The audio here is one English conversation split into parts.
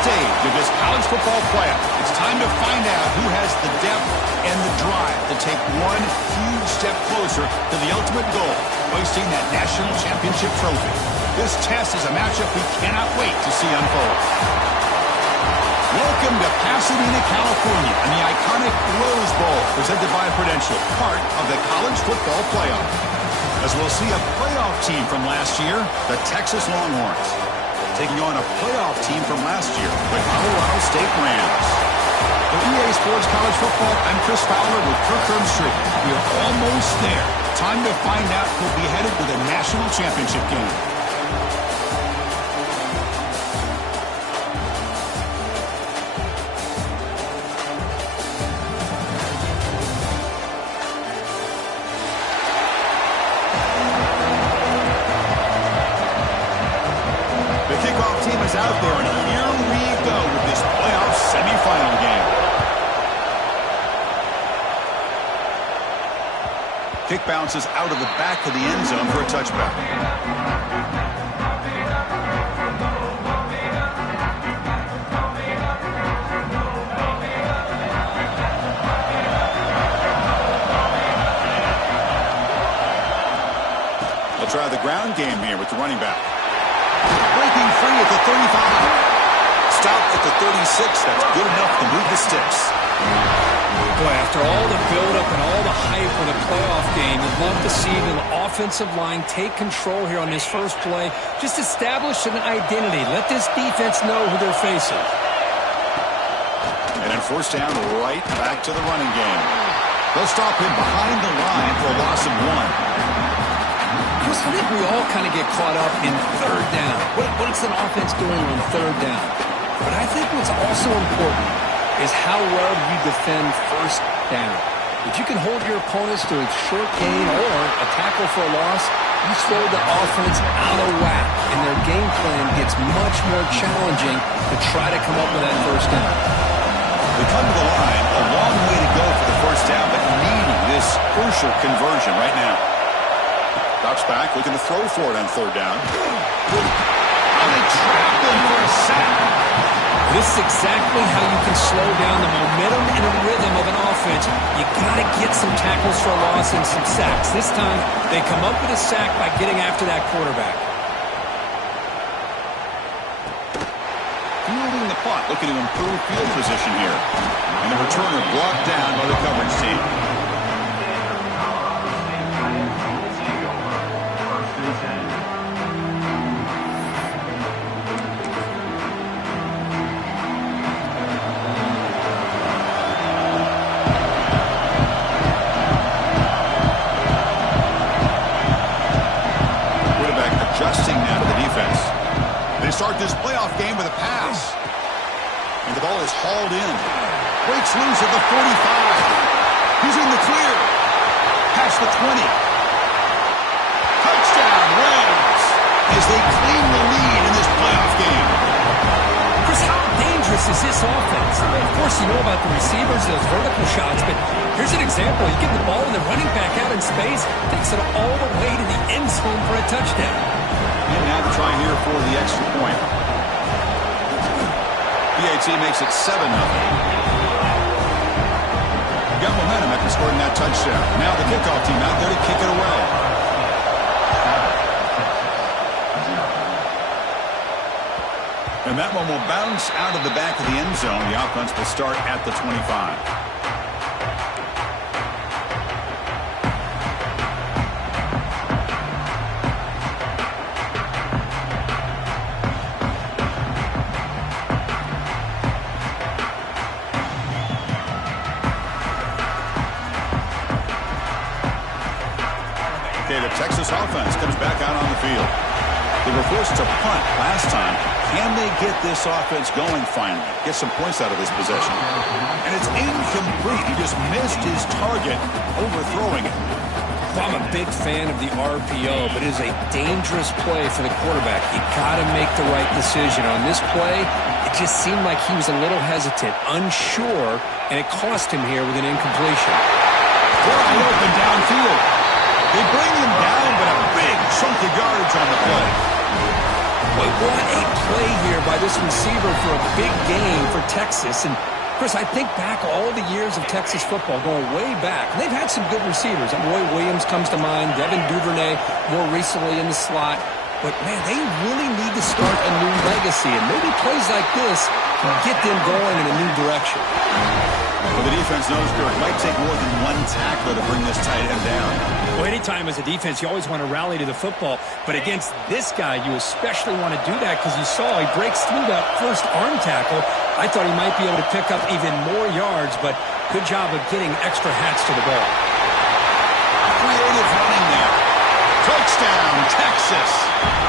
stage of this college football playoff. It's time to find out who has the depth and the drive to take one huge step closer to the ultimate goal, hoisting that national championship trophy. This test is a matchup we cannot wait to see unfold. Welcome to Pasadena, California, and the iconic Rose Bowl, presented by Prudential, part of the college football playoff. As we'll see a playoff team from last year, the Texas Longhorns, taking on a playoff team from last year, the Colorado State Rams. For EA Sports College Football, I'm Chris Fowler with Kirk Herbstreit. We're almost there. Time to find out who'll be headed to the national championship game. Out there, and here we go with this playoff semifinal game. Kick bounces out of the back of the end zone for a touchback. They'll try the ground game here with the running back. Breaking free at the 35. Stop at the 36. That's good enough to move the sticks. Boy, after all the buildup and all the hype in a playoff game, you'd love to see the offensive line take control here on this first play. Just establish an identity. Let this defense know who they're facing. And then first down, right back to the running game. They'll stop him behind the line for a loss of 1. I think we all kind of get caught up in third down. What's an offense doing on third down? But I think what's also important is how well you defend first down. If you can hold your opponents to a short gain or a tackle for a loss, you throw the offense out of whack, and their game plan gets much more challenging to try to come up with that first down. We come to the line, a long way to go for the first down, but needing this crucial conversion right now. Drops back, looking to throw for it on third down. And they trap him for a sack. This is exactly how you can slow down the momentum and the rhythm of an offense. You got to get some tackles for a loss and some sacks. This time, they come up with a sack by getting after that quarterback. Fielding the punt, looking to improve field position here. And the returner brought down by the coverage team. Start this playoff game with a pass. And the ball is hauled in. Breaks loose at the 45. He's in the clear. Past the 20. Touchdown, Rams, as they claim the lead in this playoff game. Chris, how dangerous is this offense? Of course, you know about the receivers, those vertical shots, but here's an example. You get the ball and the running back out in space, takes it all the way to the end zone for a touchdown. And now the try here for the extra point. PAT makes it 7-0. Got momentum after scoring that touchdown. Now the kickoff team out there to kick it away. And that one will bounce out of the back of the end zone. The offense will start at the 25. Texas offense comes back out on the field. They were forced to punt last time. Can they get this offense going finally? Get some points out of this possession. And it's incomplete. He just missed his target, overthrowing it. Well, I'm a big fan of the RPO, but it is a dangerous play for the quarterback. You got to make the right decision. On this play, it just seemed like he was a little hesitant, unsure, and it cost him here with an incompletion. Wide open downfield. They bring him down, but a big chunk of yardage on the play. Boy, what a play here by this receiver for a big gain for Texas. And Chris, I think back all the years of Texas football, going way back. They've had some good receivers. Roy Williams comes to mind, Devin Duvernay more recently in the slot. But, man, they really need to start a new legacy. And maybe plays like this can get them going in a new direction. Well, the defense knows it might take more than one tackler to bring this tight end down. Well, anytime as a defense, you always want to rally to the football. But against this guy, you especially want to do that because you saw he breaks through that first arm tackle. I thought he might be able to pick up even more yards, but good job of getting extra hats to the ball. Creative running there. Touchdown, Texas,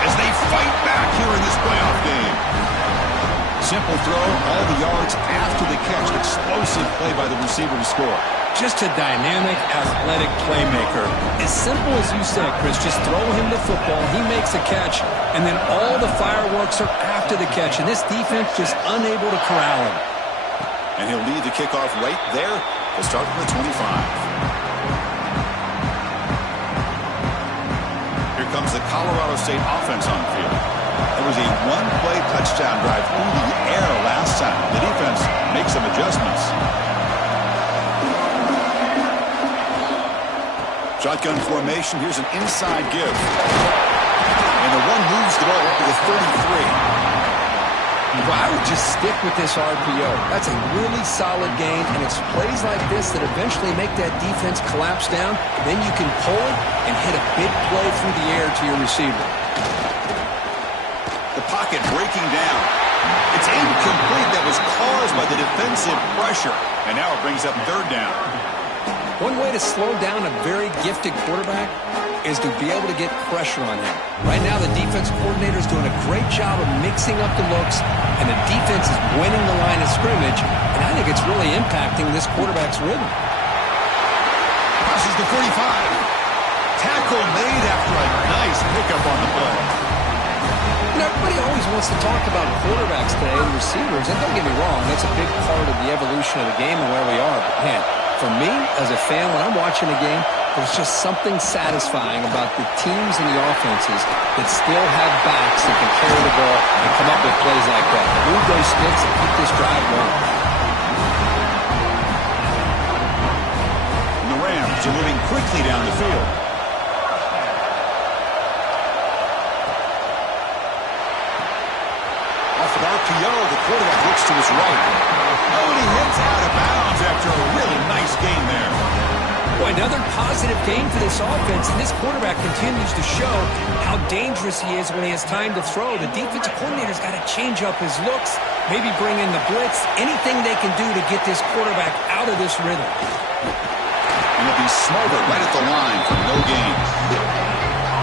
as they fight back here in this playoff game. Simple throw, all the yards after the catch. Explosive play by the receiver to score. Just a dynamic, athletic playmaker. As simple as you said, Chris, just throw him the football, he makes a catch, and then all the fireworks are after the catch, and this defense just unable to corral him. And he'll lead the kickoff right there to start from the 25. Here comes the Colorado State offense on the field. It was a one-play touchdown drive through the air last time. The defense makes some adjustments. Shotgun formation. Here's an inside give. And the one moves the ball up to the 33. Well, I would just stick with this RPO. That's a really solid gain, and it's plays like this that eventually make that defense collapse down. Then you can pull it and hit a big play through the air to your receiver. The pocket breaking down. It's incomplete. That was caused by the defensive pressure. And now it brings up third down. One way to slow down a very gifted quarterback is to be able to get pressure on him. Right now, the defense coordinator is doing a great job of mixing up the looks, and the defense is winning the line of scrimmage, and I think it's really impacting this quarterback's rhythm. Crosses the 45. Tackle made after a nice pickup on the play. Everybody always wants to talk about quarterbacks today and receivers, and don't get me wrong, that's a big part of the evolution of the game and where we are. But, man, for me, as a fan, when I'm watching a game, there's just something satisfying about the teams and the offenses that still have backs that can carry the ball and come up with plays like that. Move those sticks and keep this drive going. And the Rams are moving quickly down the field. Off of RPO, the quarterback looks to his right. Oh, and he hits out of bounds after a really nice game there. Boy, another positive game for this offense, and this quarterback continues to show how dangerous he is when he has time to throw. The defensive coordinator's got to change up his looks, maybe bring in the blitz, anything they can do to get this quarterback out of this rhythm. And he'll be smarter right at the line for no gain.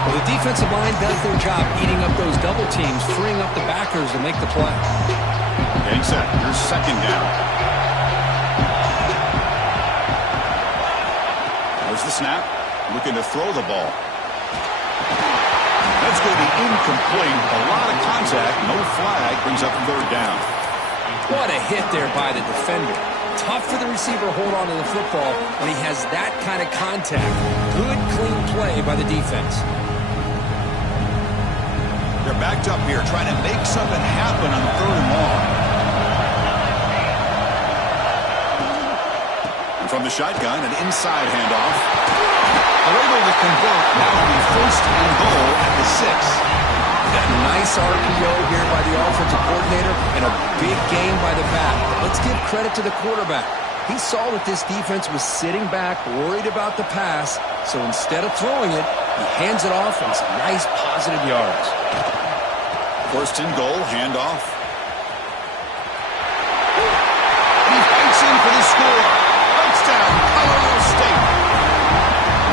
Well, the defensive line does their job eating up those double teams, freeing up the backers to make the play. Getting set. Here's second down. There's the snap. Looking to throw the ball. That's going to be incomplete. A lot of contact. No flag. Brings up third down. What a hit there by the defender. Tough for the receiver to hold on to the football when he has that kind of contact. Good, clean play by the defense. They're backed up here trying to make something happen on third and long. And from the shotgun, an inside handoff. They're able to convert. Now it'll be first and goal at the 6. That nice RPO here by the offensive coordinator and a big gain by the back. Let's give credit to the quarterback. He saw that this defense was sitting back, worried about the pass, so instead of throwing it, he hands it off and some nice positive yards. First and goal, handoff. And he fights in for the score. Touchdown, Colorado State.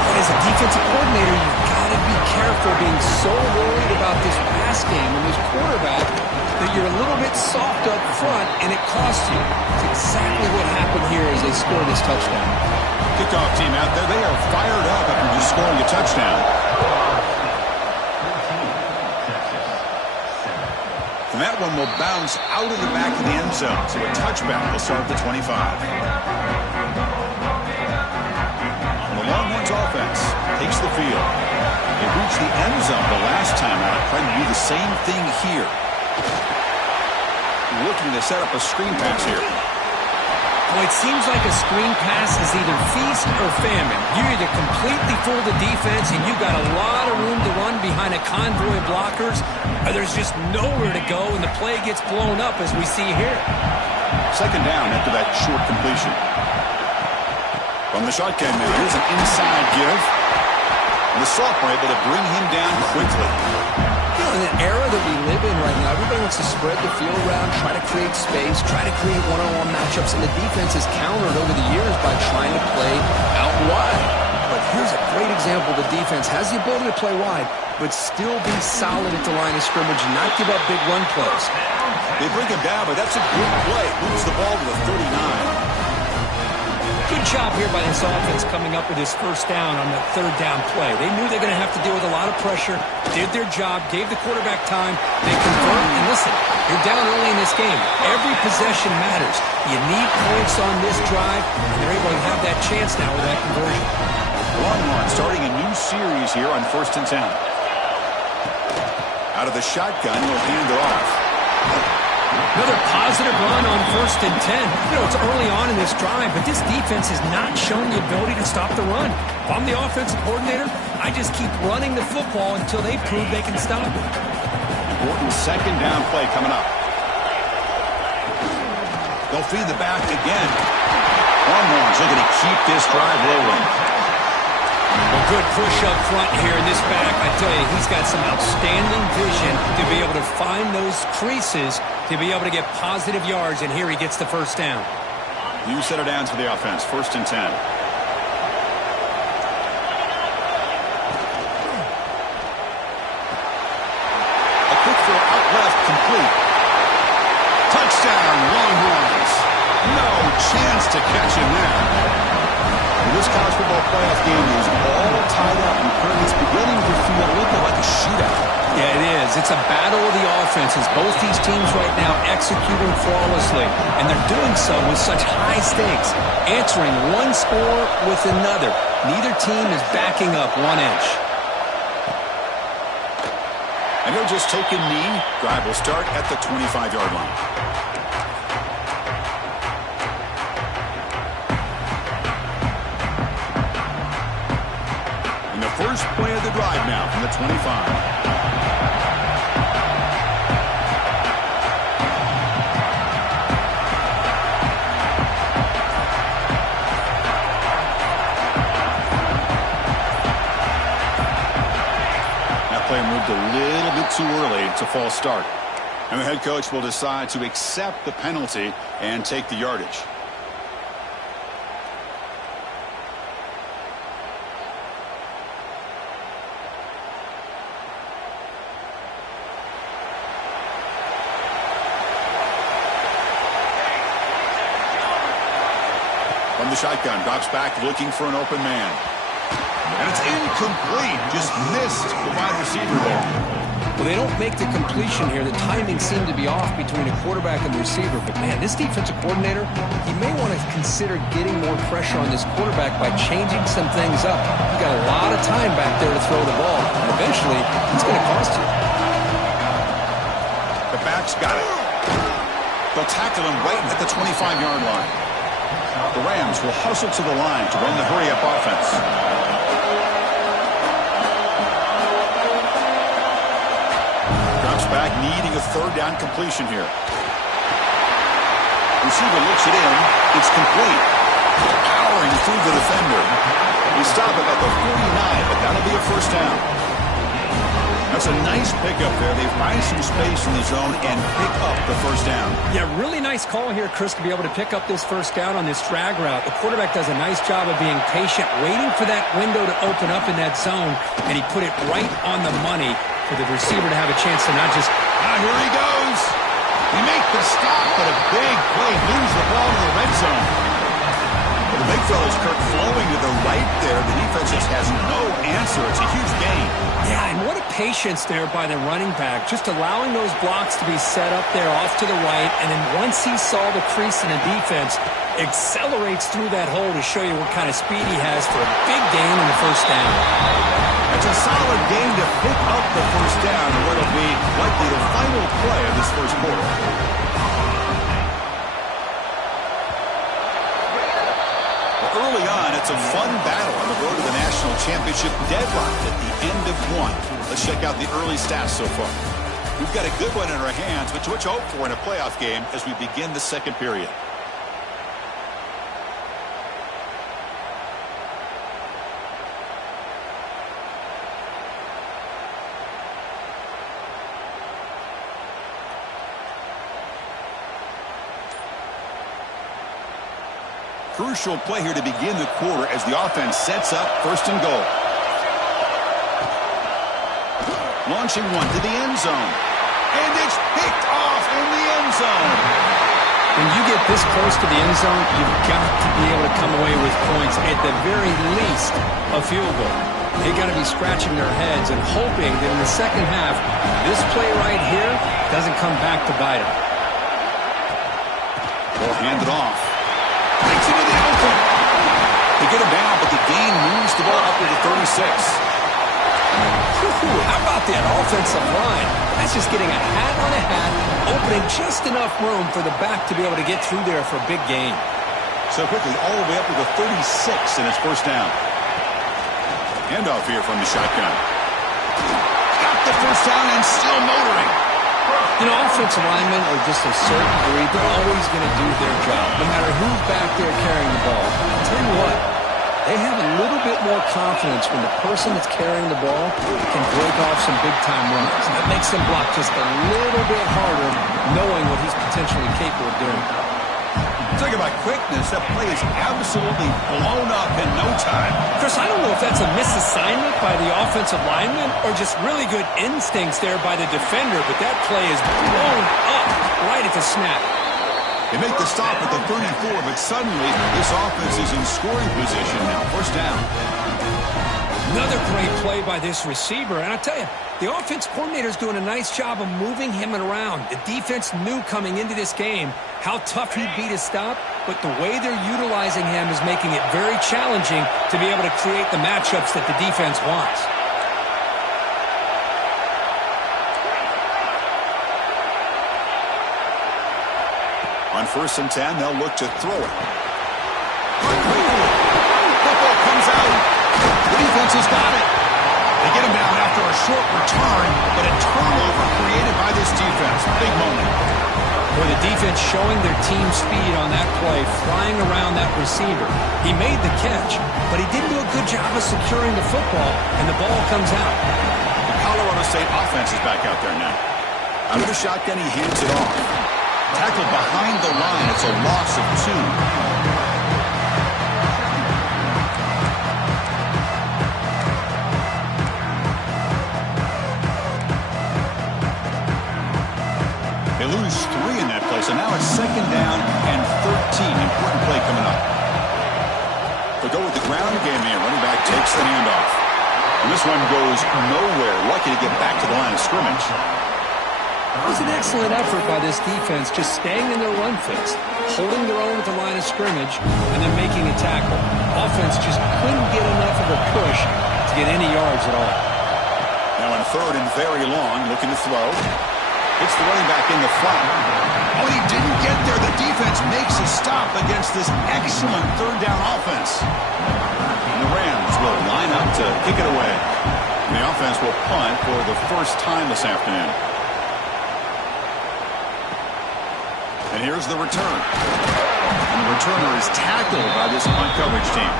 And as a defensive coordinator, you've got to be careful being so worried about this pass game and this quarterback that you're a little bit soft up front and it costs you. It's exactly what happened here as they score this touchdown. Kickoff team out there, they are fired up after just scoring a touchdown. And that one will bounce out of the back of the end zone. So a touchback will start at the 25. The Longhorns offense takes the field. They reach the end zone the last time out. Trying to do the same thing here. Looking to set up a screen pass here. Well, it seems like a screen pass is either feast or famine. You either completely fool the defense and you've got a lot of room to run behind a convoy of blockers, or there's just nowhere to go and the play gets blown up as we see here. Second down after that short completion. From the shotgun now, here's an inside give. And the sophomore able to bring him down quickly. You know, in an era that we live in right now, everybody wants to spread the field around, try to create space, try to create one-on-one matchups, and the defense has countered over the years by trying to play out wide. But here's a great example. The defense has the ability to play wide, but still be solid at the line of scrimmage and not give up big run plays. They bring him down, but that's a good play. Moves the ball to the 39. Good job here by this offense coming up with his first down on the third down play. They knew they were going to have to deal with a lot of pressure, did their job, gave the quarterback time, they convert, and listen, you're down early in this game. Every possession matters. You need points on this drive, and they're able to have that chance now with that conversion. Longhorn starting a new series here on 1st and 10. Out of the shotgun, he'll hand it off. Another positive run on 1st and 10. You know, it's early on in this drive, but this defense has not shown the ability to stop the run. If I'm the offensive coordinator, I just keep running the football until they prove they can stop it. Important second down play coming up. They'll feed the back again. Longhorns looking to keep this drive rolling. A good push up front here in this back. I tell you, he's got some outstanding vision to be able to find those creases, to be able to get positive yards, and here he gets the first down. New set of downs for the offense, 1st and 10. A quick throw out left, complete. Touchdown, Longhorns. No chance to catch him there. This college football playoff game is all tied up, and Kirk, it's beginning to feel a little bit like a shootout. Yeah, it is. It's a battle of the offenses. Both these teams right now executing flawlessly, and they're doing so with such high stakes, answering one score with another. Neither team is backing up 1 inch. And he'll just take a knee. Drive will start at the 25-yard line. First play of the drive now from the 25. That play moved a little bit too early to false start. And the head coach will decide to accept the penalty and take the yardage. From the shotgun, drops back looking for an open man. And it's incomplete. Just missed the wide receiver there. Well, they don't make the completion here. The timing seemed to be off between a quarterback and the receiver. But, man, this defensive coordinator, he may want to consider getting more pressure on this quarterback by changing some things up. You got a lot of time back there to throw the ball. And eventually, it's going to cost you. The back's got it. They'll tackle him right at the 25-yard line. The Rams will hustle to the line to run the hurry-up offense. Drops back, needing a third down completion here. Receiver looks it in. It's complete. Powering through the defender. They stop it at the 49, but that'll be a first down. That's a nice pickup there. They find some space in the zone and pick up the first down. Yeah, really nice call here, Chris, to be able to pick up this first down on this drag route. The quarterback does a nice job of being patient, waiting for that window to open up in that zone, and he put it right on the money for the receiver to have a chance to not just, here he goes. He makes the stop, but a big play moves the ball to the red zone. It'll make fellas, Kirk, flowing to the right there. The defense just has no answer. It's a huge gain. Yeah, and what a patience there by the running back, just allowing those blocks to be set up there off to the right, and then once he saw the crease in the defense, accelerates through that hole to show you what kind of speed he has for a big gain in the first down. It's a solid gain to pick up the first down in what will be likely the final play of this first quarter. Early on, it's a fun battle on the road to the national championship, deadlocked at the end of one. Let's check out the early stats so far. We've got a good one in our hands, which we hope for in a playoff game as we begin the second period. Crucial play here to begin the quarter as the offense sets up first and goal. Launching one to the end zone. And it's picked off in the end zone. When you get this close to the end zone, you've got to be able to come away with points, at the very least, a field goal. They got to be scratching their heads and hoping that in the second half, this play right here doesn't come back to bite them. They'll hand it off. Takes it to the open. They get him down, but the gain moves the ball up to the 36. How about that offensive line? That's just getting a hat on a hat, opening just enough room for the back to be able to get through there for a big gain. So quickly, all the way up to the 36 in his first down. Handoff here from the shotgun. Got the first down and still motoring. You know, offensive linemen are just a certain breed. They're always going to do their job, no matter who's back there carrying the ball. I'll tell you what, they have a little bit more confidence when the person that's carrying the ball can break off some big-time runs. That makes them block just a little bit harder, knowing what he's potentially capable of doing. Talk about quickness. That play is absolutely blown up in no time. Chris, I don't know if that's a misassignment by the offensive lineman or just really good instincts there by the defender, but that play is blown up right at the snap. They make the stop at the 34, but suddenly this offense is in scoring position now. First down. Another great play by this receiver, and I tell you, the offense coordinator's doing a nice job of moving him around. The defense knew coming into this game how tough he'd be to stop, but the way they're utilizing him is making it very challenging to be able to create the matchups that the defense wants. On 1st and 10, they'll look to throw it. Football comes out. The defense has got it. They get him down after a short return, but a turnover created by this defense. Big moment. For the defense showing their team speed on that play, flying around that receiver. He made the catch, but he didn't do a good job of securing the football, and the ball comes out. The Colorado State offense is back out there now. Out of the shotgun, he hands it off. Tackled behind the line. It's a loss of 2. They lose 3 in that play, so now it's 2nd down and 13. Important play coming up. They'll go with the ground game here. Running back takes the handoff. And this one goes nowhere. Lucky to get back to the line of scrimmage. It was an excellent effort by this defense, just staying in their run fix, holding their own at the line of scrimmage, and then making a tackle. Offense just couldn't get enough of a push to get any yards at all. Now on 3rd and very long, looking to throw. It's the running back in the front. Oh, he didn't get there. The defense makes a stop against this excellent 3rd down offense. And the Rams will line up to kick it away. And the offense will punt for the first time this afternoon. And here's the return. And the returner is tackled by this punt coverage team.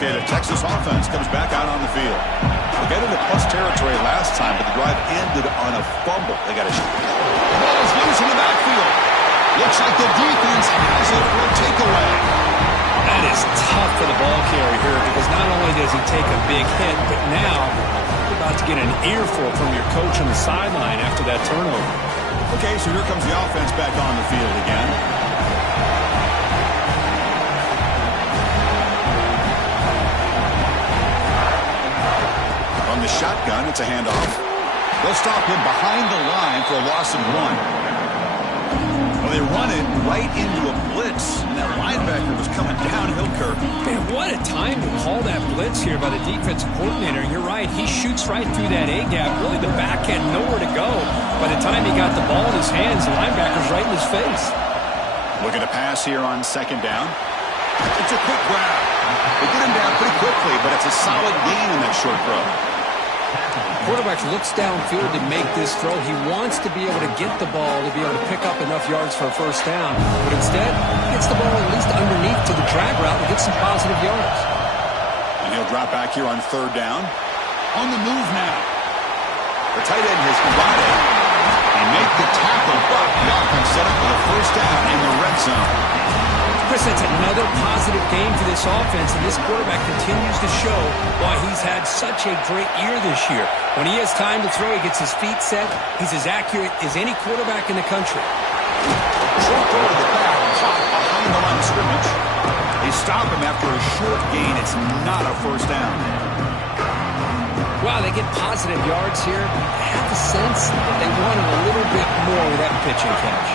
Okay, the Texas offense comes back out on the field. They got into plus territory last time, but the drive ended on a fumble. They got a shot. The ball is loose in the backfield. Looks like the defense has it for a takeaway. That is tough for the ball carrier here because not only does he take a big hit, but now about to get an earful from your coach on the sideline after that turnover. Okay, so here comes the offense back on the field again. From the shotgun, it's a handoff. They'll stop him behind the line for a loss of 1. Well, they run it right into a blitz, and that linebacker was coming downhill, Kirk. Man, what a time to call that blitz here by the defensive coordinator. You're right. He shoots right through that A-gap. Really, the back had nowhere to go. By the time he got the ball in his hands, the linebacker's right in his face. Looking to pass here on second down. It's a quick grab. They get him down pretty quickly, but it's a solid gain in that short throw. Quarterback looks downfield to make this throw. He wants to be able to get the ball to be able to pick up enough yards for a first down. But instead, he gets the ball at least underneath to the drag route and gets some positive yards. And he'll drop back here on third down. On the move now. The tight end has got it. They make the tackle, but the offense set up with a first down in the red zone. Chris, that's another positive game for this offense, and this quarterback continues to show why he's had such a great year this year. When he has time to throw, he gets his feet set. He's as accurate as any quarterback in the country. Short throw to the back, caught behind the line of scrimmage. They stop him after a short gain. It's not a first down. Wow, they get positive yards here. I have the sense that they wanted a little bit more with that pitch and catch.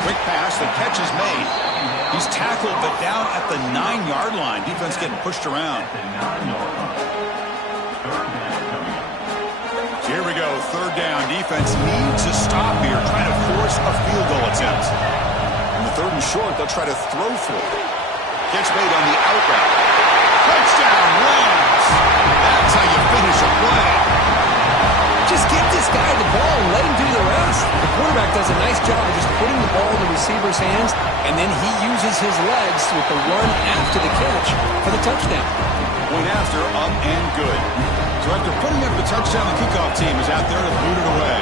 Quick pass, the catch is made. He's tackled, but down at the 9-yard line. Defense getting pushed around. So here we go, third down. Defense needs a stop here, trying to force a field goal attempt. On the third and short, they'll try to throw for it. Catch made on the out route. Touchdown runs. That's how you finish a play. Just give this guy the ball and let him do the rest. The quarterback does a nice job of just putting the ball in the receiver's hands, and then he uses his legs with the run after the catch for the touchdown. Point after, up and good. So after putting up the touchdown, the kickoff team is out there to boot it away.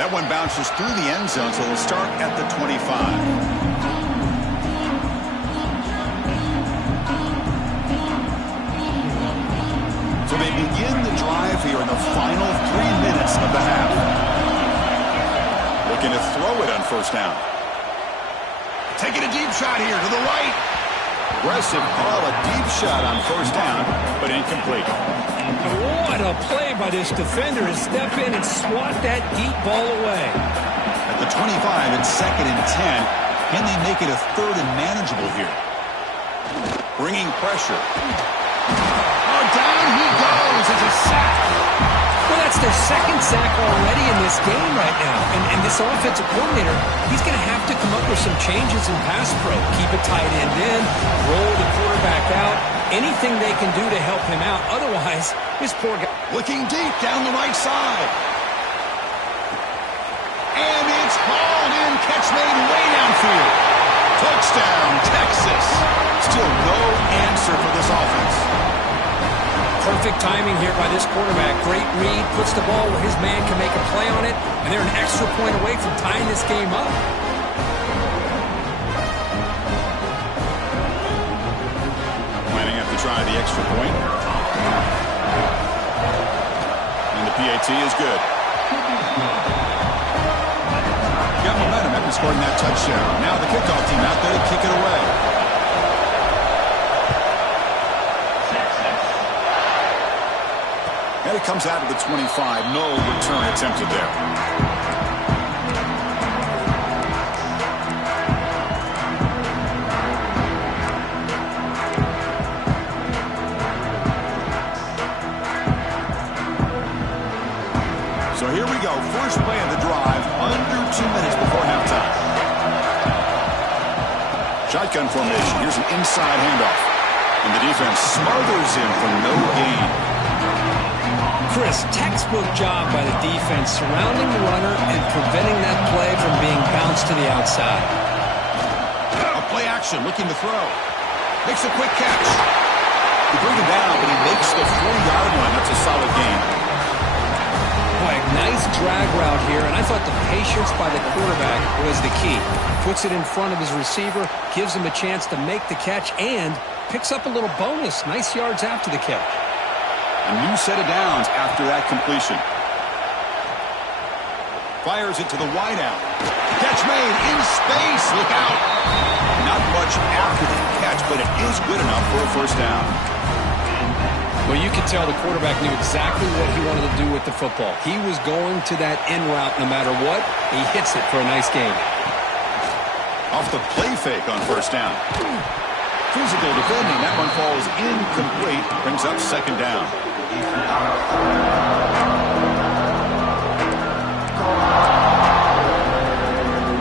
That one bounces through the end zone, so they'll start at the 25. So they begin the drive here in the final 3 minutes of the half. Looking to throw it on first down. Taking a deep shot here to the right. Aggressive call, a deep shot on first down, but incomplete. What a play by this defender to step in and swat that deep ball away. At the 25, it's 2nd and 10. Can they make it a third and manageable here? Bringing pressure. Oh, down he goes. It's a sack. Well, that's their second sack already in this game right now. And this offensive coordinator, he's going to have to come up with some changes in pass pro. Keep a tight end in, roll the quarterback out, anything they can do to help him out. Otherwise, this poor guy. Looking deep down the right side. And it's hauled in. Catch made way downfield. Touchdown, Texas. Still no answer for this offense. Perfect timing here by this quarterback. Great read, puts the ball where his man can make a play on it, and they're an extra point away from tying this game up. Lining up to try the extra point. And the PAT is good. Got momentum after scoring that touchdown. Now the kickoff team out there to kick it away. And it comes out of the 25. No return attempted there. So here we go. First play of the drive. Under 2 minutes before halftime. Shotgun formation. Here's an inside handoff. And the defense smothers him for no gain. Chris, textbook job by the defense surrounding the runner and preventing that play from being bounced to the outside. A play action, looking to throw. Makes a quick catch. They bring him down, but he makes the 4-yard line. That's a solid gain. Boy, nice drag route here, and I thought the patience by the quarterback was the key. Puts it in front of his receiver, gives him a chance to make the catch, and picks up a little bonus. Nice yards after the catch. A new set of downs after that completion. Fires it to the wideout. Catch made in space. Look out. Not much after the catch, but it is good enough for a first down. Well, you could tell the quarterback knew exactly what he wanted to do with the football. He was going to that in route no matter what. He hits it for a nice gain. Off the play fake on first down. Physical defending. That one falls incomplete. Brings up second down.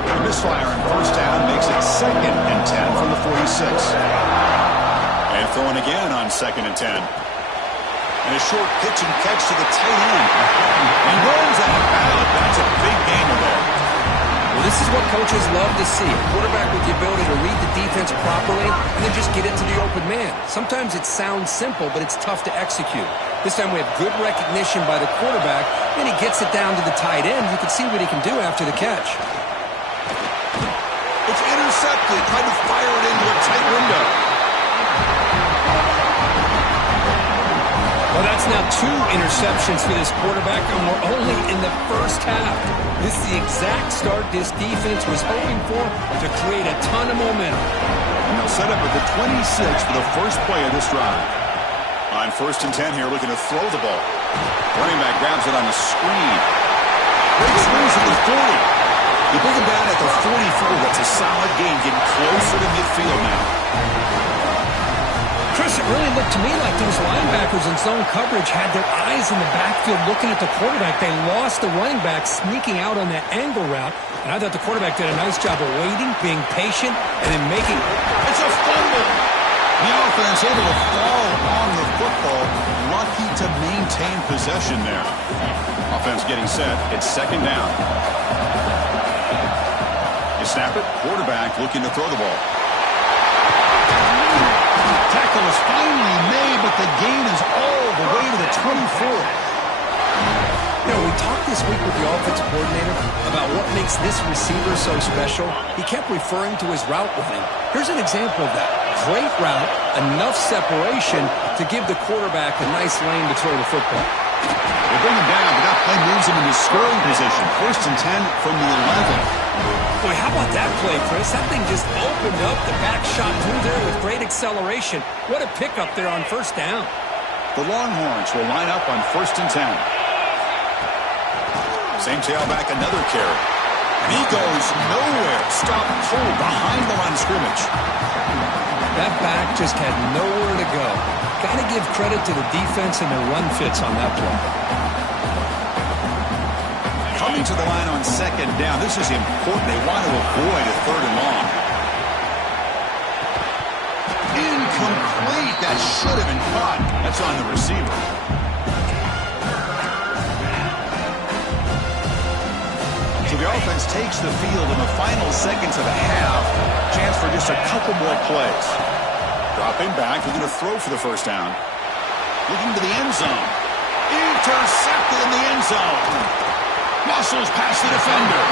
The misfire on first down makes it 2nd and 10 from the 46. And throwing again on 2nd and 10. And a short pitch and catch to the tight end. And runs out of bounds. That's a big gainer there. Well, this is what coaches love to see. A quarterback with the ability to read the defense properly and then just get it to the open man. Sometimes it sounds simple, but it's tough to execute. This time we have good recognition by the quarterback, and he gets it down to the tight end. You can see what he can do after the catch. It's intercepted. Tried to fire it into a tight window. Well, that's now 2 interceptions for this quarterback, and we're only in the first half. This is the exact start this defense was hoping for to create a ton of momentum. And they'll set up at the 26 for the first play of this drive. On 1st and 10 here, looking to throw the ball. Running back grabs it on the screen. Breaks loose at the 40. You bring him down at the 44. That's a solid gain, getting closer to midfield now. Chris, it really looked to me like those linebackers in zone coverage had their eyes in the backfield looking at the quarterback. They lost the running back sneaking out on that angle route, and I thought the quarterback did a nice job of waiting, being patient, and then making... It's a fumble! The offense able to fall on the football, lucky to maintain possession there. Offense getting set. It's 2nd down. You snap it. Quarterback looking to throw the ball. Tackle is finally made, but the gain is all the way to the 24. You know, we talked this week with the offensive coordinator about what makes this receiver so special. He kept referring to his route running. Here's an example of that. Great route, enough separation to give the quarterback a nice lane to throw the football. They bring him down, but that play moves him into scoring position. 1st and 10 from the 11. Boy, how about that play, Chris? That thing just opened up. The back shot through there with great acceleration. What a pickup there on first down. The Longhorns will line up on 1st and 10. Same tailback, another carry. And he goes nowhere. Stop cold behind the line of scrimmage. That back just had nowhere to go. Got to give credit to the defense and their run fits on that play. Coming to the line on 2nd down. This is important. They want to avoid a 3rd and long. Incomplete. That should have been caught. That's on the receiver. So the offense takes the field in the final seconds of the half. Chance for just a couple more plays. Dropping back. Looking to throw for the first down. Looking to the end zone. Intercepted in the end zone. Muscles past the defender.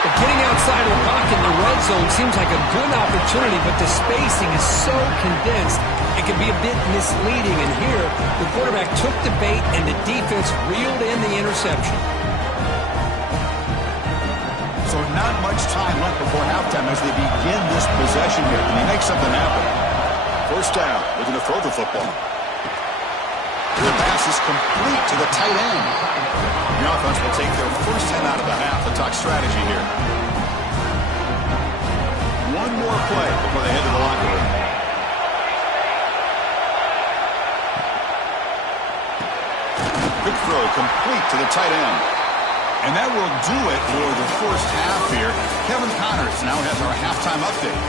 But getting outside of the pocket in the red zone seems like a good opportunity, but the spacing is so condensed, it can be a bit misleading. And here, the quarterback took the bait, and the defense reeled in the interception. So not much time left before halftime as they begin this possession here. Can they make something happen? First down, looking to throw the football. The pass is complete to the tight end. The offense will take their first 10 out of the half. They'll talk strategy here. One more play before they head to the locker room. Quick throw complete to the tight end. And that will do it for the first half here. Kevin Connors now has our halftime update.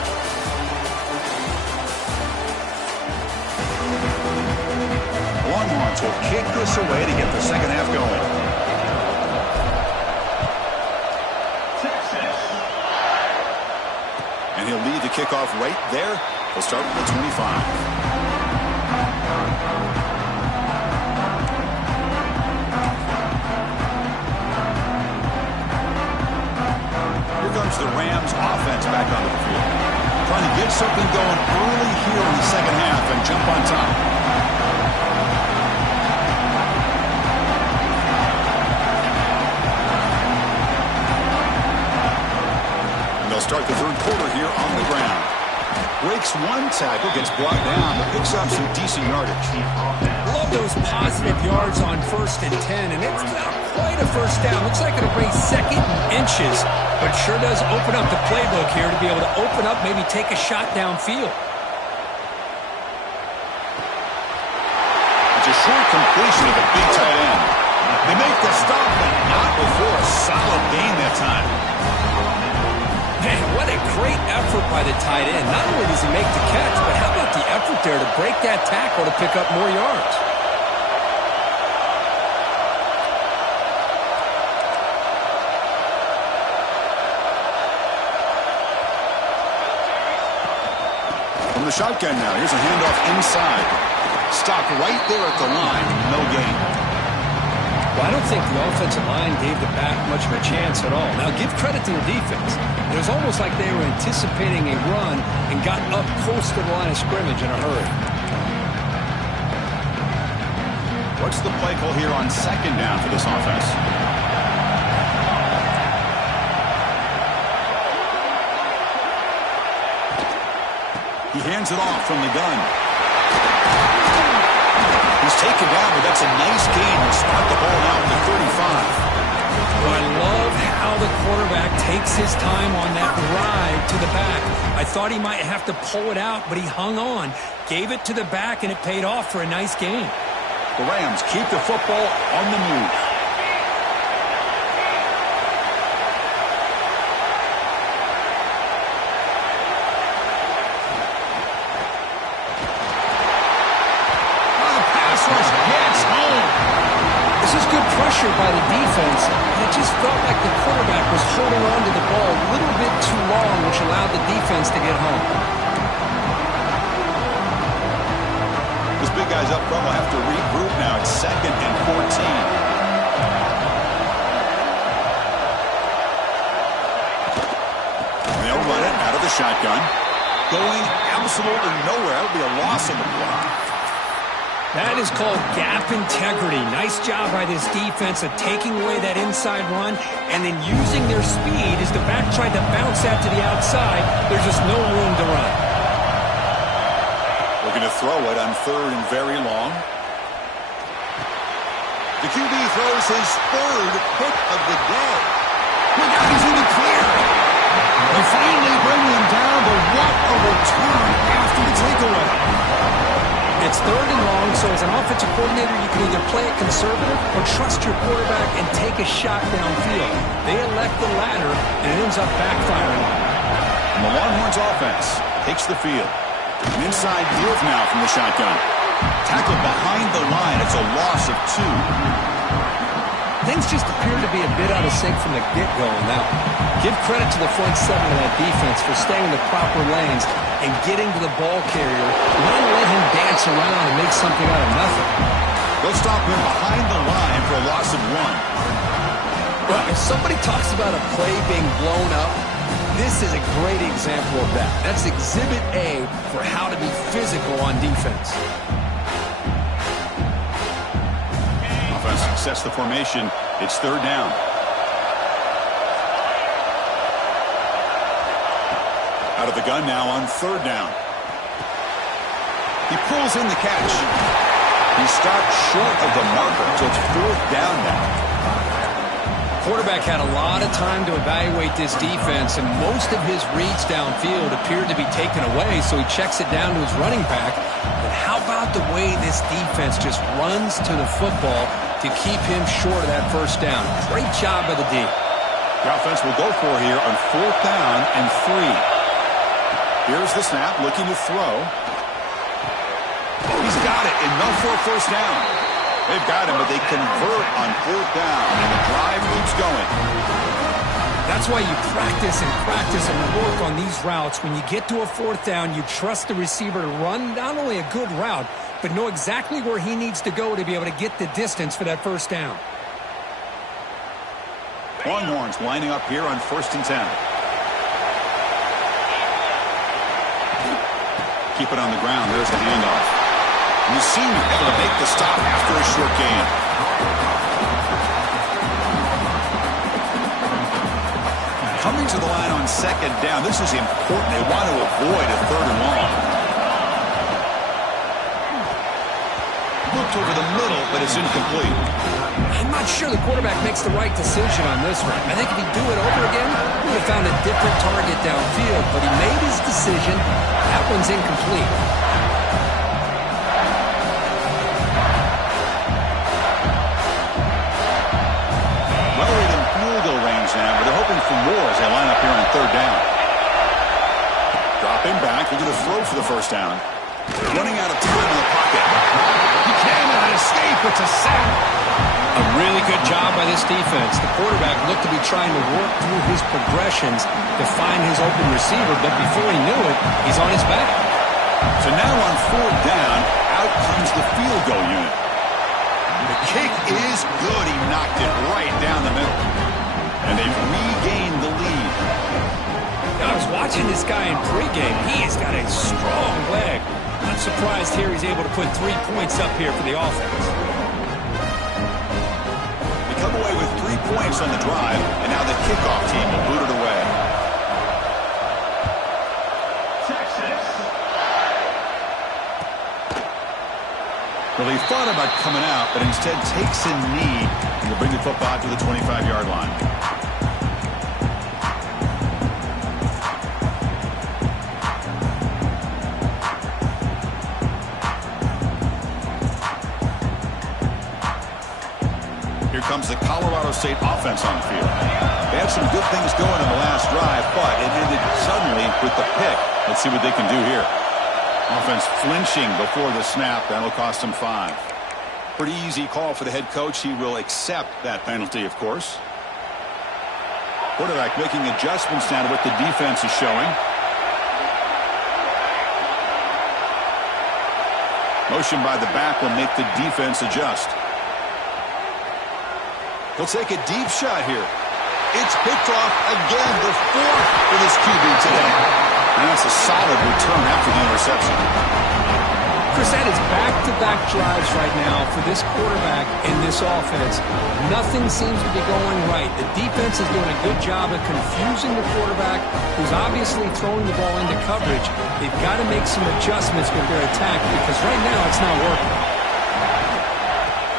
Longhorns will kick this away to get the second half going. And he'll lead the kickoff right there. We'll start with the 25. brings the Rams offense back onto the field. Trying to get something going early here in the second half and jump on top. And they'll start the third quarter here on the ground. Breaks one tackle, gets brought down, but picks up some decent yardage. Love those positive yards on 1st and 10, and it's not quite a first down. Looks like it'll bring second and inches, but sure does open up the playbook here to be able to open up, maybe take a shot downfield. It's a short completion of the big tight end. They make the stop, but not before a solid gain that time. Man, what a great effort by the tight end. Not only does he make the catch, but how about the effort there to break that tackle to pick up more yards? From the shotgun now, here's a handoff inside. Stopped right there at the line, no gain. Well, I don't think the offensive line gave the back much of a chance at all. Now, give credit to their defense. It was almost like they were anticipating a run and got up close to the line of scrimmage in a hurry. What's the play call here on second down for this offense? He hands it off from the gun. He's taken down, but that's a nice gain. We'll start the ball now at the 35. Well, I love how the quarterback takes his time on that ride to the back. I thought he might have to pull it out, but he hung on, gave it to the back, and it paid off for a nice gain. The Rams keep the football on the move. Pressure by the defense, and it just felt like the quarterback was holding on to the ball a little bit too long, which allowed the defense to get home. This big guy's up front will have to regroup now. It's 2nd and 14. They'll run it out of the shotgun. Going absolutely nowhere. That'll be a loss on the play. That is called gap integrity. Nice job by this defense of taking away that inside run and then using their speed as the back tried to bounce that to the outside. There's just no room to run. Looking to throw it on 3rd and very long. The QB throws his 3rd pick of the day. Look out, he's in the clear. They finally bring him down, but what a return after the takeaway. It's 3rd and long, so as an offensive coordinator, you can either play it conservative or trust your quarterback and take a shot downfield. They elect the latter, and it ends up backfiring. And the Longhorns offense takes the field. An inside give now from the shotgun. Tackled behind the line. It's a loss of 2. Things just appear to be a bit out of sync from the get-go on that one. Give credit to the front 7 of that defense for staying in the proper lanes and getting to the ball carrier, not let him dance around and make something out of nothing. They'll stop him behind the line for a loss of 1. Well, if somebody talks about a play being blown up, this is a great example of that. That's Exhibit A for how to be physical on defense. Offense sets the formation. It's 3rd down. Out of the gun now on 3rd down. He pulls in the catch. He stopped short of the marker, so it's 4th down now. Quarterback had a lot of time to evaluate this defense, and most of his reads downfield appeared to be taken away, so he checks it down to his running back. But how about the way this defense just runs to the football to keep him short of that 1st down? Great job by the D. The offense will go for here on 4th down and 3. Here's the snap, looking to throw. He's got it, enough for a 1st down. They've got him, but they convert on 4th down, and the drive keeps going. That's why you practice and work on these routes. When you get to a 4th down, you trust the receiver to run not only a good route, but know exactly where he needs to go to be able to get the distance for that 1st down. Longhorns lining up here on 1st and 10. Keep it on the ground. There's the handoff. And the senior able to make the stop after a short gain. Coming to the line on second down. This is important. They want to avoid a third and long. Looked over the middle, but it's incomplete. I'm not sure the quarterback makes the right decision on this one. I think if he'd do it over again, he would have found a different target downfield, but he made his decision. That one's incomplete. Well, they're in field goal range now, but they're hoping for more as they line up here on third down. Dropping back, looking to throw for the first down. Running out of time in the pocket. He cannot escape. It's a sack. A really good job by this defense. The quarterback looked to be trying to work through his progressions to find his open receiver, but before he knew it, he's on his back. So now on fourth down, out comes the field goal unit. The kick is good. He knocked it right down the middle. And they've regained the lead. I was watching this guy in pregame. He has got a strong leg. I'm surprised here he's able to put 3 points up here for the offense. They come away with 3 points on the drive, and now the kickoff team will boot it away. Well, he thought about coming out, but instead takes a knee and will bring the football to the 25-yard line. Here comes the Colorado State offense on the field. They had some good things going in the last drive, but it ended suddenly with the pick. Let's see what they can do here. Offense flinching before the snap. That'll cost him 5. Pretty easy call for the head coach. He will accept that penalty, of course. Quarterback making adjustments now to what the defense is showing. Motion by the back will make the defense adjust. He'll take a deep shot here. It's picked off again, the 4th for this QB today. And that's a solid return after the interception. Chris, that is back-to-back drives right now for this quarterback in this offense. Nothing seems to be going right. The defense is doing a good job of confusing the quarterback, who's obviously throwing the ball into coverage. They've got to make some adjustments with their attack because right now it's not working.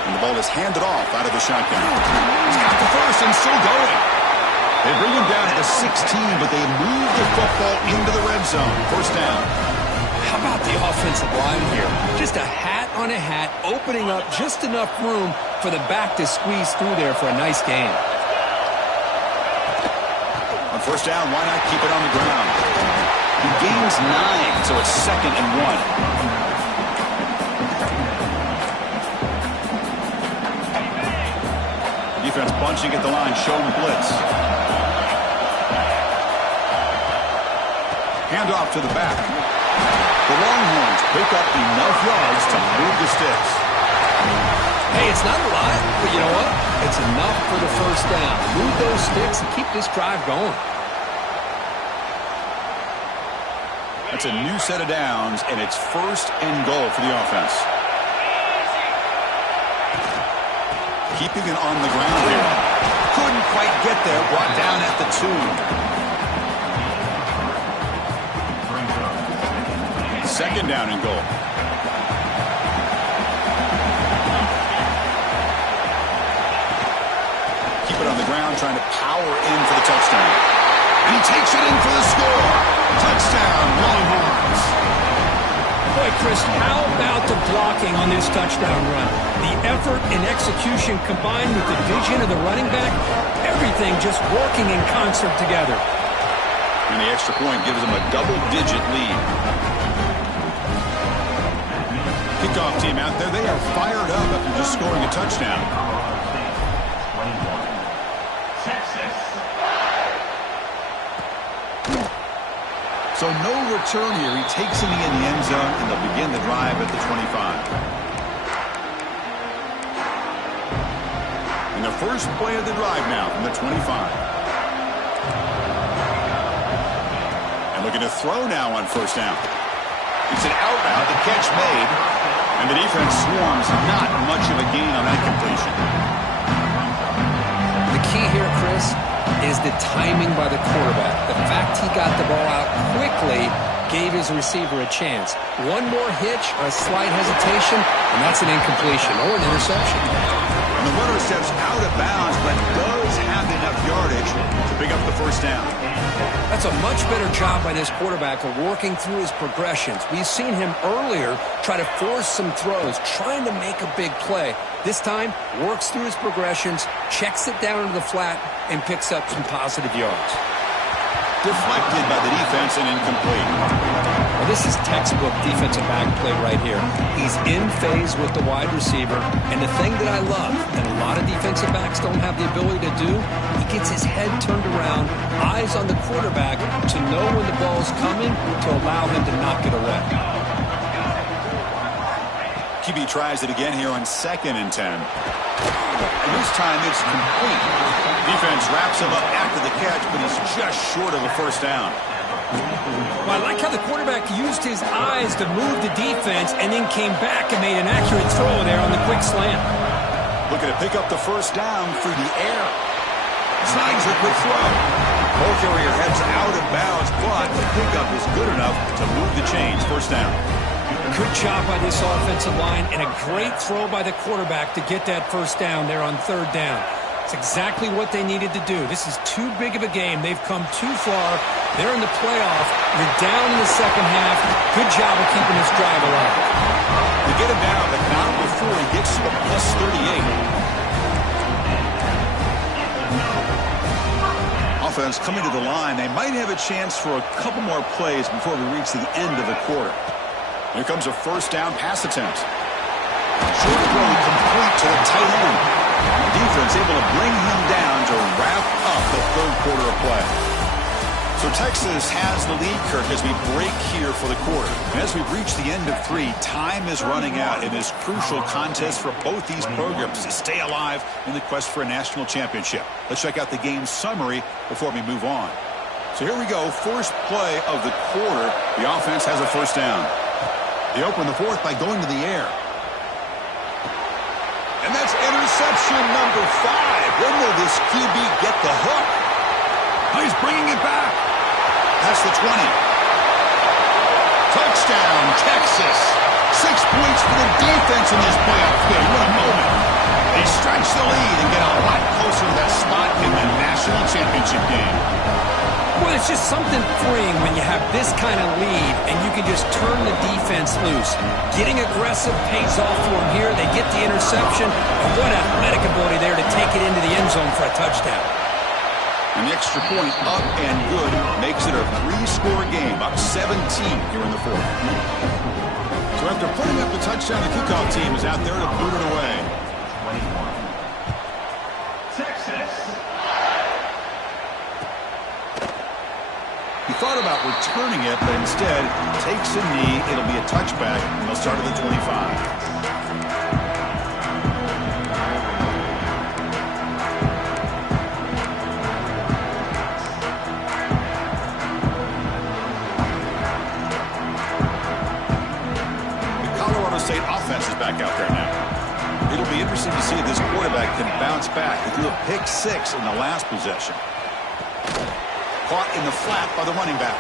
And the ball is handed off out of the shotgun. He's got the first and still going. They bring him down at the 16, but they move the football into the red zone. First down. How about the offensive line here? Just a hat on a hat, opening up just enough room for the back to squeeze through there for a nice gain. On first down, why not keep it on the ground? He gains 9, so it's 2nd and 1. Defense bunching at the line, showing blitz. Handoff to the back. The Longhorns pick up enough yards to move the sticks. Hey, it's not a lot, but you know what? It's enough for the first down. Move those sticks and keep this drive going. That's a new set of downs, and it's 1st and goal for the offense. Keeping it on the ground here. Couldn't quite get there. Brought down at the 2. 2nd down and goal. Keep it on the ground, trying to power in for the touchdown. And he takes it in for the score. Touchdown, Longhorns. Boy, Chris, how about the blocking on this touchdown run? The effort and execution combined with the vision of the running back, everything just working in concert together. And the extra point gives them a double-digit lead. Kickoff team out there, they are fired up after just scoring a touchdown. So no return here. He takes it in the end zone, and they'll begin the drive at the 25. And the first play of the drive now from the 25. And looking to throw now on first down. It's an out route, the catch made, and the defense swarms. Not much of a gain on that completion. The key here, Chris, is the timing by the quarterback. The fact he got the ball out quickly gave his receiver a chance. One more hitch or a slight hesitation, and that's an incompletion or an interception. And the runner steps out of bounds, but does have enough yardage to pick up the first down. That's a much better job by this quarterback of working through his progressions. We've seen him earlier try to force some throws, trying to make a big play. This time, works through his progressions, checks it down into the flat, and picks up some positive yards. Deflected by the defense and incomplete. Well, this is textbook defensive back play right here. He's in phase with the wide receiver, and the thing that I love, and a lot of defensive backs don't have the ability to do, he gets his head turned around, eyes on the quarterback to know when the ball's coming to allow him to knock it away. QB tries it again here on 2nd and 10. And this time it's complete. Defense wraps him up after the catch, but he's just short of a first down. Well, I like how the quarterback used his eyes to move the defense and then came back and made an accurate throw there on the quick slant. Looking to pick up the first down through the air. Snags a quick throw. Ball carrier heads out of bounds, but the pickup is good enough to move the chains. First down. Good job by this offensive line and a great throw by the quarterback to get that first down there on 3rd down. It's exactly what they needed to do. This is too big of a game. They've come too far. They're in the playoff. You're down in the second half. Good job of keeping this drive alive. They get him down, but not before he gets to a plus 38. Offense coming to the line. They might have a chance for a couple more plays before we reach the end of the quarter. Here comes a first down pass attempt. Short throw complete to the tight end. Defense able to bring him down to wrap up the 3rd quarter of play. So Texas has the lead, Kirk, as we break here for the quarter. And as we've reached the end of 3, time is running out in this crucial contest for both these programs to stay alive in the quest for a national championship. Let's check out the game summary before we move on. So here we go. First play of the quarter. The offense has a first down. They open the 4th by going to the air. And that's interception number 5. When will this QB get the hook? Oh, he's bringing it back. That's the 20. Touchdown, Texas. 6 points for the defense in this playoff game. What a moment. They stretch the lead and get a lot closer to that spot in the national championship game. Well, it's just something freeing when you have this kind of lead and you can just turn the defense loose. Getting aggressive pays off for them here. They get the interception, and what athletic ability there to take it into the end zone for a touchdown. An extra point up and good makes it a 3-score game, up 17 here in the 4th. So after putting up the touchdown, the kickoff team is out there to boot it away. He thought about returning it, but instead takes a knee. It'll be a touchback, and they'll start at the 25. The Colorado State offense is back out there now. It'll be interesting to see if this quarterback can bounce back. He threw a pick 6 in the last possession. Caught in the flat by the running back.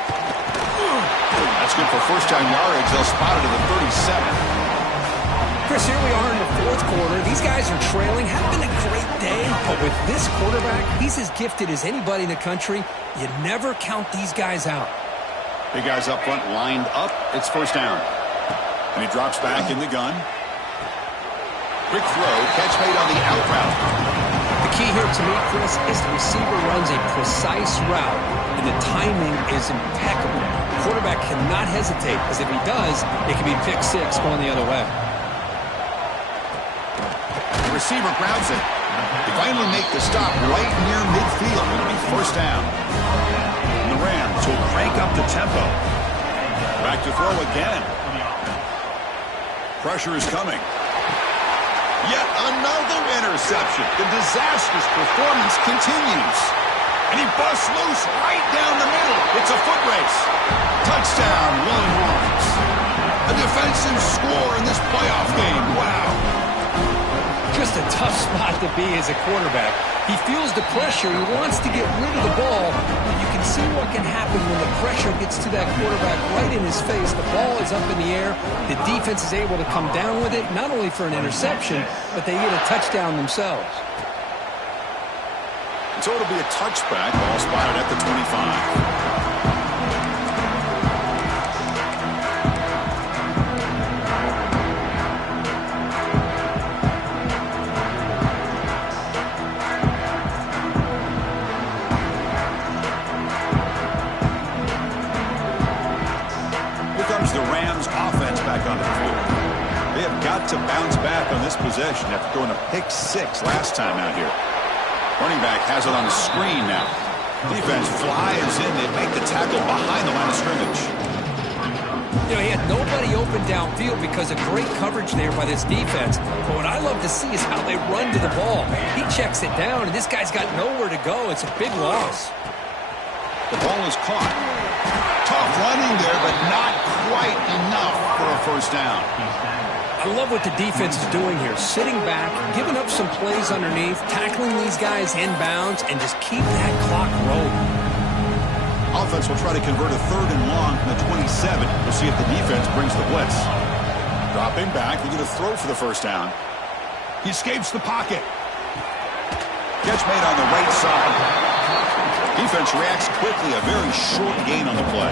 That's good for first down yardage. They'll spot it at the 37. Chris, here we are in the 4th quarter. These guys are trailing. Having a great day. But with this quarterback, he's as gifted as anybody in the country. You never count these guys out. Big guys up front lined up. It's first down. And he drops back in the gun. Quick throw. Catch made on the out route. The key here to me, Chris, is the receiver runs a precise route, and the timing is impeccable. The quarterback cannot hesitate, because if he does, it can be pick 6 going the other way. The receiver grabs it. They finally make the stop right near midfield. It'll be first down. And the Rams will crank up the tempo. Back to throw again. Pressure is coming. Yet another interception. The disastrous performance continues. And he busts loose right down the middle. It's a foot race. Touchdown, Longhorns. A defensive score in this playoff game. Wow. Just a tough spot to be as a quarterback. He feels the pressure. He wants to get rid of the ball. But you can see what can happen when the pressure gets to that quarterback right in his face. The ball is up in the air. The defense is able to come down with it, not only for an interception, but they get a touchdown themselves. So it'll be a touchback, ball spotted at the 25. The Rams offense back onto the field. They have got to bounce back on this possession after throwing a pick 6 last time out here. Running back has it on the screen now. Defense flies in. They make the tackle behind the line of scrimmage. You know, he had nobody open downfield because of great coverage there by this defense. But what I love to see is how they run to the ball. He checks it down, and this guy's got nowhere to go. It's a big loss. The ball is caught. Tough running there, but not quite enough for a first down. I love what the defense is doing here. Sitting back, giving up some plays underneath, tackling these guys inbounds, and just keep that clock rolling. Offense will try to convert a 3rd and long from the 27. We'll see if the defense brings the blitz. Dropping back, they're going to throw for the first down. He escapes the pocket. Catch made on the right side. Defense reacts quickly, a very short gain on the play.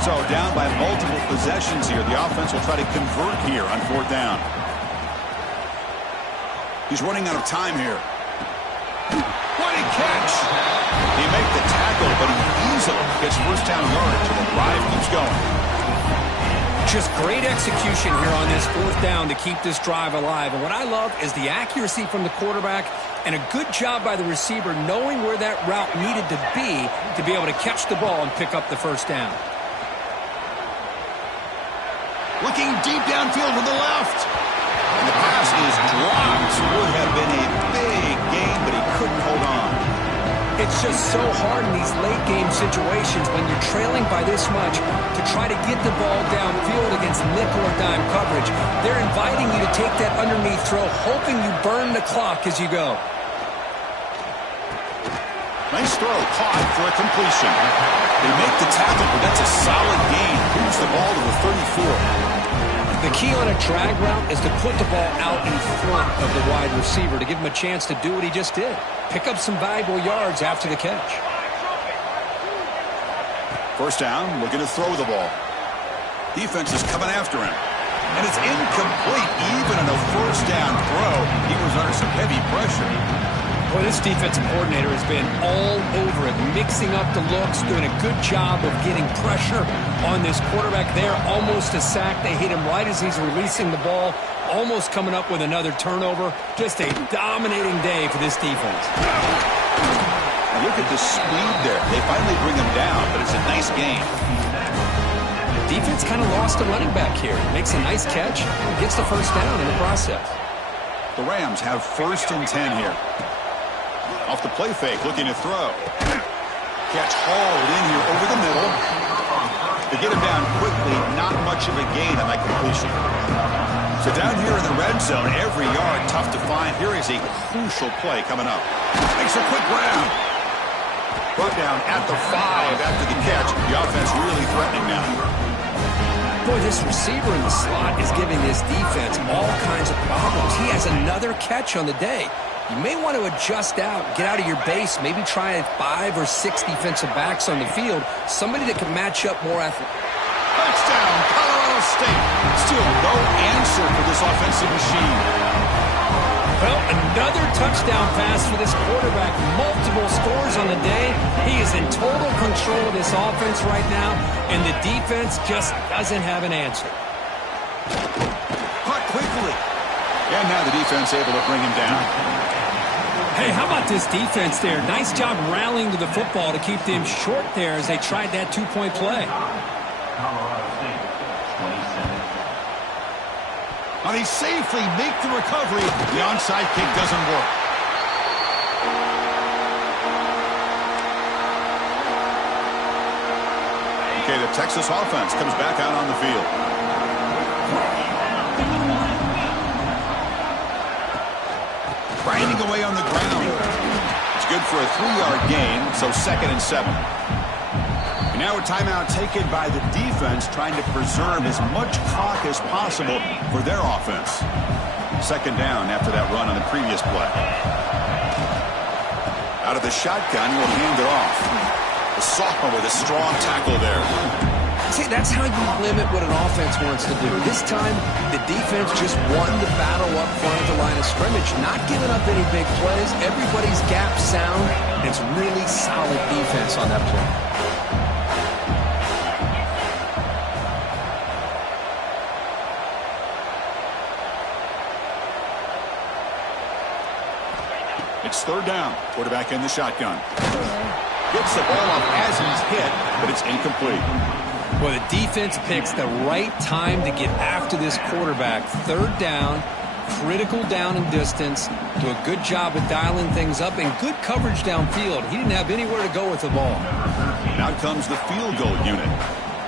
So down by multiple possessions here. The offense will try to convert here on 4th down. He's running out of time here. What a catch! They make the tackle, but he easily gets first down yardage, and the drive keeps going. Just great execution here on this 4th down to keep this drive alive. And what I love is the accuracy from the quarterback and a good job by the receiver knowing where that route needed to be able to catch the ball and pick up the first down. Looking deep downfield to the left. And the pass is dropped. Would have been a big gain, but he couldn't hold on. It's just so hard in these late-game situations when you're trailing by this much to try to get the ball downfield against nickel or dime coverage. They're inviting you to take that underneath throw, hoping you burn the clock as you go. Nice throw, caught for a completion. They make the tackle, but that's a solid gain. Moves the ball to the 34. The key on a drag route is to put the ball out in front of the wide receiver to give him a chance to do what he just did. Pick up some valuable yards after the catch. First down, looking to throw the ball. Defense is coming after him. And it's incomplete. Even on a first down throw, he was under some heavy pressure. Boy, this defensive coordinator has been all over it, mixing up the looks, doing a good job of getting pressure on this quarterback there. Almost a sack. They hit him right as he's releasing the ball, almost coming up with another turnover. Just a dominating day for this defense. And look at the speed there. They finally bring him down, but it's a nice game. Defense kind of lost a running back here. Makes a nice catch, gets the first down in the process. The Rams have 1st and 10 here. Off the play fake, looking to throw. Catch hauled in here over the middle. They get him down quickly, not much of a gain on that completion. So down here in the red zone, every yard tough to find. Here is a crucial play coming up. Makes a quick grab. Brought down at the 5 after the catch. The offense really threatening now. Boy, this receiver in the slot is giving this defense all kinds of problems. He has another catch on the day. You may want to adjust out, get out of your base, maybe try 5 or 6 defensive backs on the field, somebody that can match up more athletic. Touchdown, Colorado State. Still no answer for this offensive machine. Well, another touchdown pass for this quarterback. Multiple scores on the day. He is in total control of this offense right now, and the defense just doesn't have an answer. Caught quickly. And now the defense able to bring him down. Hey, how about this defense there? Nice job rallying to the football to keep them short there as they tried that 2-point play. And they safely make the recovery. The onside kick doesn't work. Okay, the Texas offense comes back out on the field. for a 3-yard gain, so 2nd and 7. And now a timeout taken by the defense, trying to preserve as much clock as possible for their offense. 2nd down after that run on the previous play. Out of the shotgun, he will hand it off. The sophomore with a strong tackle there. See, that's how you limit what an offense wants to do. This time, the defense just won the battle up front of the line of scrimmage, not giving up any big plays. Everybody's gap sound. It's really solid defense on that play. It's 3rd down. Quarterback in the shotgun. Gets the ball up as he's hit, but it's incomplete. Well, the defense picks the right time to get after this quarterback. 3rd down, critical down and distance. Do a good job of dialing things up and good coverage downfield. He didn't have anywhere to go with the ball. Now comes the field goal unit.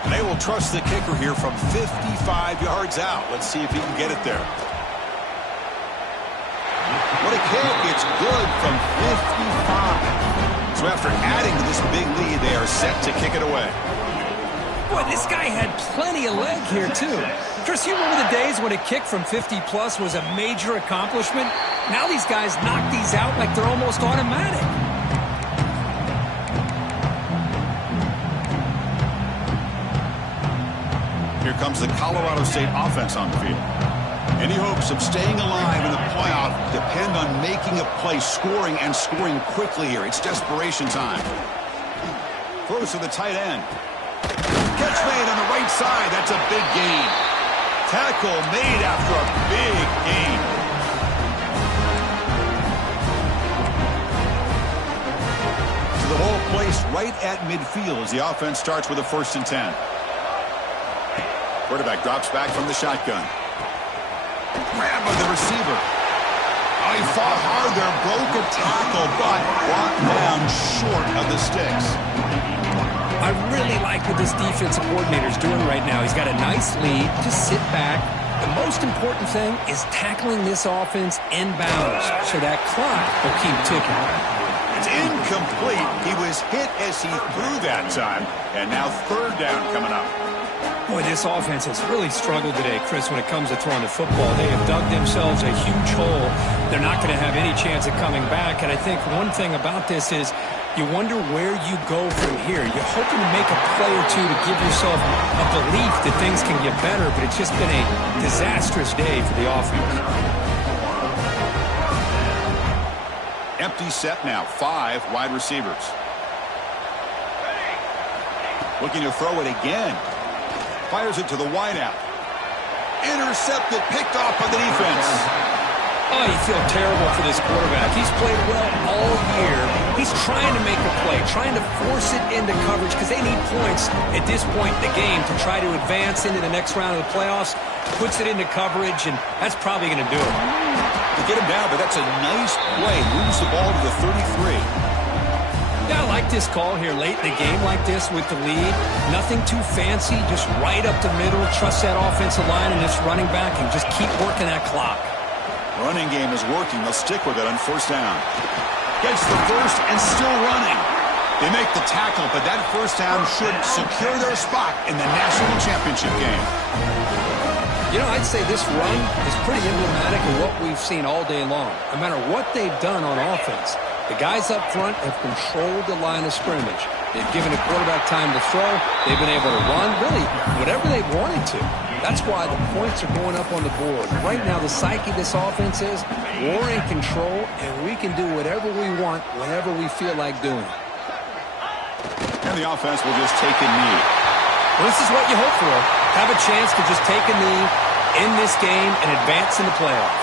And they will trust the kicker here from 55 yards out. Let's see if he can get it there. What a kick. It's good from 55. So after adding to this big lead, they are set to kick it away. Boy, this guy had plenty of leg here, too. Chris, you remember the days when a kick from 50-plus was a major accomplishment? Now these guys knock these out like they're almost automatic. Here comes the Colorado State offense on the field. Any hopes of staying alive in the playoff depend on making a play, scoring, and scoring quickly here. It's desperation time. Throws to the tight end. Catch made on the right side. That's a big gain. Tackle made after a big gain. So the ball placed right at midfield as the offense starts with a 1st and 10. Quarterback drops back from the shotgun. Grab by the receiver. Oh, he fought hard there, broke a tackle, but brought down short of the sticks. I really like what this defensive coordinator is doing right now. He's got a nice lead. Just sit back. The most important thing is tackling this offense inbounds so that clock will keep ticking. It's incomplete. He was hit as he threw that time, and now 3rd down coming up. Boy, this offense has really struggled today, Chris, when it comes to throwing the football. They have dug themselves a huge hole. They're not going to have any chance of coming back. And I think one thing about this is you wonder where you go from here. You're hoping to make a play or two to give yourself a belief that things can get better, but it's just been a disastrous day for the offense. Empty set now, 5 wide receivers. Looking to throw it again. Fires it to the wideout. Intercepted, picked off by the defense. Oh, you feel terrible for this quarterback. He's played well all year. He's trying to make a play, trying to force it into coverage because they need points at this point in the game to try to advance into the next round of the playoffs. Puts it into coverage, and that's probably going to do it. To get him down, but that's a nice play. Moves the ball to the 33. Yeah, I like this call here late in the game like this with the lead. Nothing too fancy, just right up the middle. Trust that offensive line and this running back and just keep working that clock. Running game is working. They'll stick with it on 1st down. Gets the first and still running. They make the tackle, but that 1st down should secure their spot in the national championship game. You know, I'd say this run is pretty emblematic of what we've seen all day long. No matter what they've done on offense, the guys up front have controlled the line of scrimmage. They've given the quarterback time to throw. They've been able to run, really, whatever they've wanted to. That's why the points are going up on the board. Right now, the psyche of this offense is we're in control, and we can do whatever we want whenever we feel like doing it. And the offense will just take a knee. Well, this is what you hope for. Have a chance to just take a knee in this game and advance in the playoff.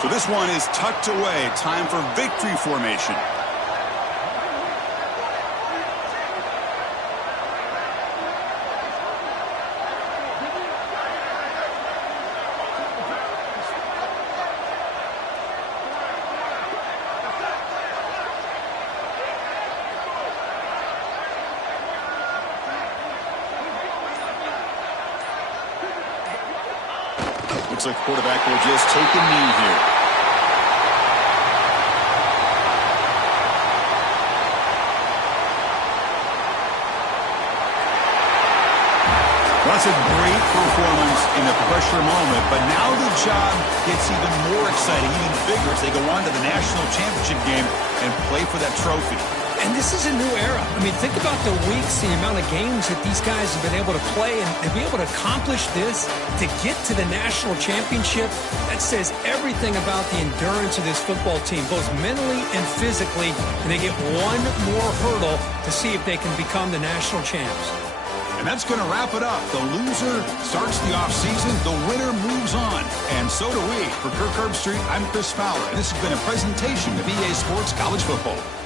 So this one is tucked away. Time for victory formation. Looks like the quarterback will just take a knee here. Well, that's a great performance in a pressure moment, but now the job gets even more exciting, even bigger as they go on to the national championship game and play for that trophy. And this is a new era. I mean, think about the weeks, the amount of games that these guys have been able to play, and to be able to accomplish this, to get to the national championship, that says everything about the endurance of this football team, both mentally and physically, and they get one more hurdle to see if they can become the national champs. And that's going to wrap it up. The loser starts the offseason. The winner moves on. And so do we. For Kirk Herbstreit, I'm Chris Fowler. And this has been a presentation of EA Sports College Football.